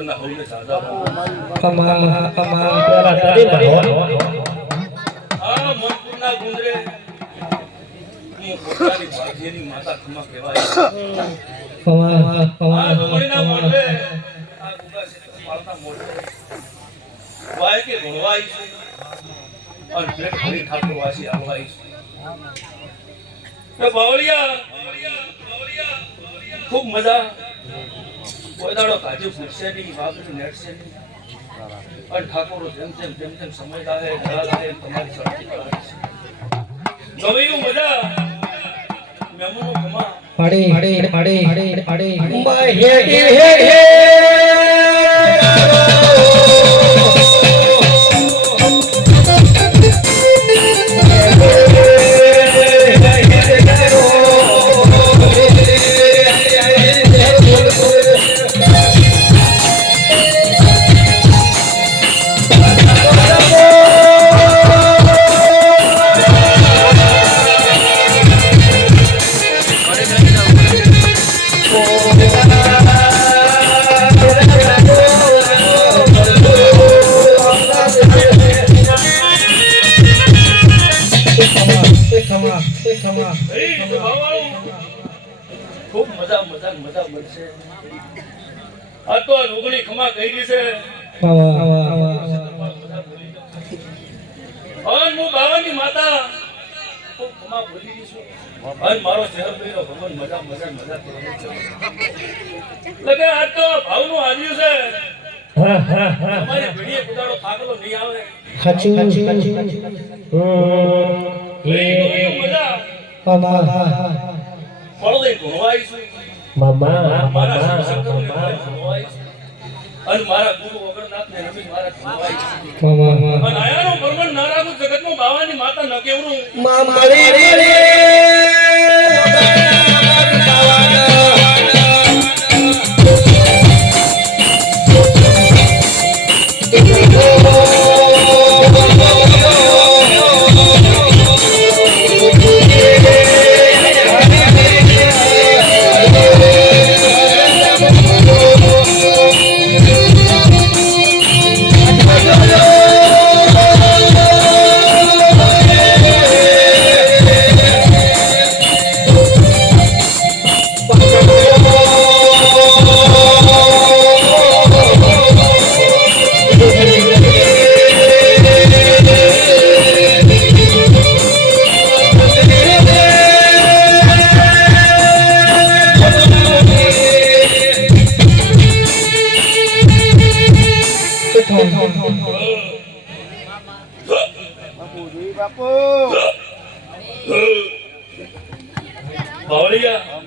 ઘરના હવને સાદા કમા પેલા તારી ભણો આ મનપુરના ગુંદરે હું પોતાની ભાગ્યની માતા ખમા કહેવાય કમા આ રમણીના મોઢે આ ગુગા છે પાળતા મોઢે વાય કે ભણવાઈ છે અને પેટ ભરી ઠાકોર વાસી આવવાઈ છે બાવળિયા ખૂબ મજા કોઈ દાડો કાજુ ફૂટશે નહીં વાગડું નેટશે નહીં અને ઠાકોરો જેમ જેમ સમય લાગે ઘણા લાગે તમારી શક્તિ કરે છે ગવૈયું મજા મેમનો ખમા પાડી ખૂબ મજા મળશે આ તો રોગણી ખમા કહી છે હું બાવાની માતા ખૂબ ખમા બોલી દઈશું અને મારો ચહેરો ભગવાન મજા કરે છે લગે આ તો ભાવનું આવ્યું છે તમારી ભીડીએ કુદાડો થાકલો નહીં આવે સાચું મજા પડદે ભણવાઈશું મારા શંકરને ભણવાઈશું અને મારા ગુરુ વગરનાથને રમી મારા ભણવાઈશું અને આયાનો પરમણ નારાગુ જગતમાં બાવાની માતા ન કેવરું બાવળિયા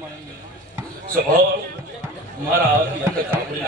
સ્વભાવ મારા આથી અંદર કાપડી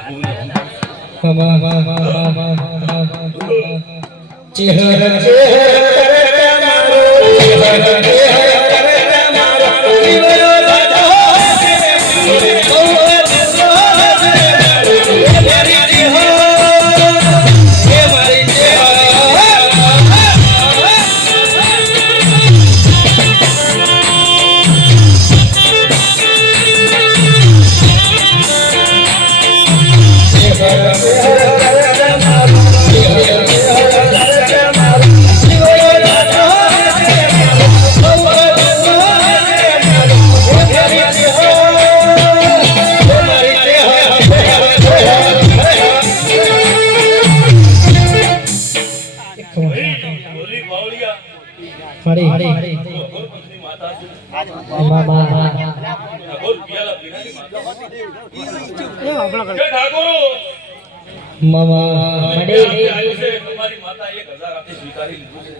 તમારી માતા 1000 આપી સ્વીકારી લીધું છે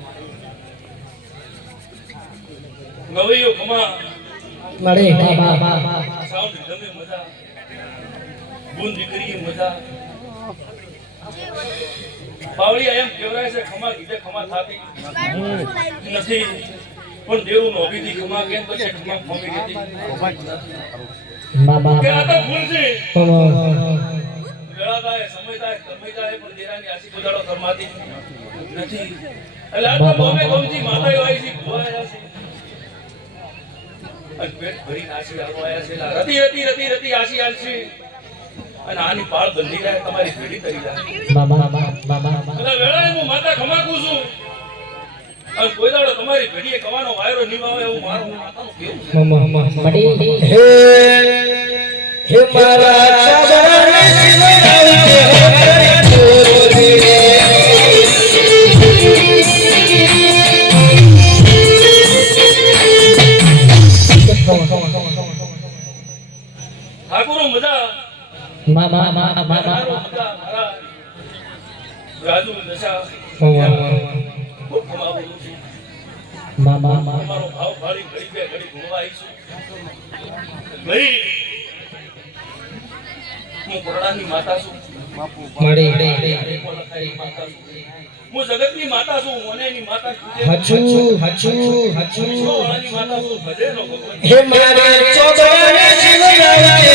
ગવૈયો ખમા સાઉન્ડ ગમે મજા ગુણ દીકરીએ મજા બાવળિયા એમ કેવરાય છે ખમા કીધે ખમા થાતી નથી પણ દેવું નોબીથી ખમા કેમ તો છે ખમા ખમી હતી કે આ તો ભૂલ છે વેળાદાય સમયદાય સમયદાય પણ દેરાની આસી કોદાળો કરમાતી નથી એટલે આ તો બોમે ગમતી માતાઓ આવી છે ભોળાયા છે અને પેટ ભરી નાસી આવવાયા છે રતી આસી આલસી અને આની પાળ બંધી જાય તમારી ભેડી કરી જાય એટલે વેળાએ હું માતા ખમાકું છું અને કોઈ દાડો તમારી ભેડીએ કવાનો વાયરો નિભાવે એવું મારું માતાનું કેવું છે. હે મારા ચાબરાને જીવડાવજે ઠાકોરો મજા મારો મજા મારા રાજુ દશા ખૂબ ખમાવું છું. તમારો ભાવ ભાળી ઘડી બે ઘડી ભૂલવા આવીશું ભાઈ હું કોરડાની માતા છું હું જગતની માતા છું મોનેની માતા છું વાળાની માતા છું ભજેનો ભગવાન હે મારા ચોબરાને જીવડાવજે